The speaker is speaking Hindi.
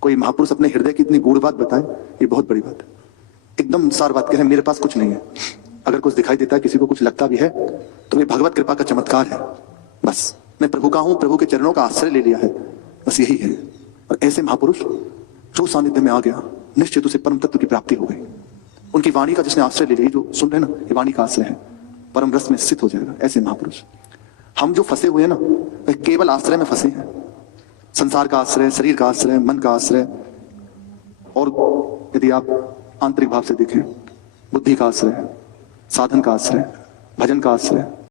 कोई महापुरुष अपने हृदय की इतनी गूढ़ बात बताए, ये बहुत बड़ी बात है। एकदम सार बात कह रहे हैं, मेरे पास कुछ नहीं है। अगर कुछ दिखाई देता है, किसी को कुछ लगता भी है, तो ये भगवत कृपा का चमत्कार है। बस मैं प्रभु का हूं, प्रभु के चरणों का आश्रय ले लिया है, बस यही है। और ऐसे महापुरुष जो सानिध्य में आ गया, निश्चित उसे परम तत्व की प्राप्ति हो गई। उनकी वाणी का जिसने आश्रय ले लिया, जो सुन रहे ना, ये वाणी का आश्रय है, परम रस में स्थित हो जाएगा। ऐसे महापुरुष। हम जो फंसे हुए हैं ना, वे केवल आश्रय में फंसे हैं। संसार का आश्रय, शरीर का आश्रय, मन का आश्रय, और यदि आप आंतरिक भाव से देखें, बुद्धि का आश्रय, साधन का आश्रय, भजन का आश्रय,